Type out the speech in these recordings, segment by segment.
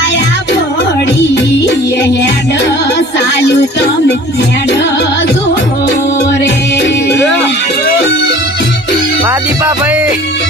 માયા પડી હેડ સાલુ તમે હેડ ગોરે વાદીપા ભાઈ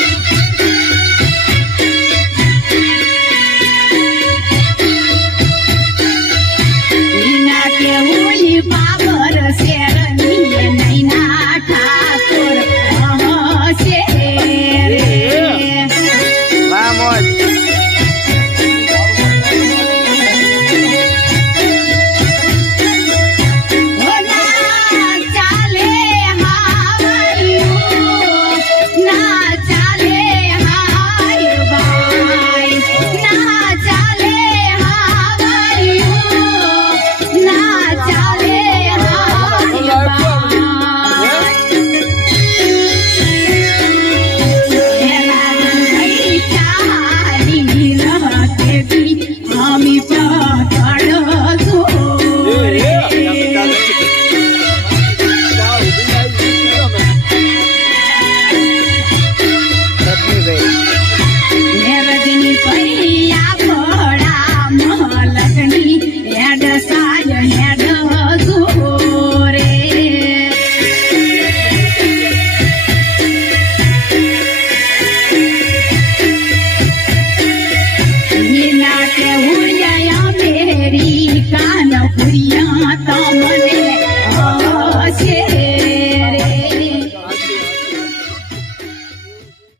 ಕಾಟ 呀，到。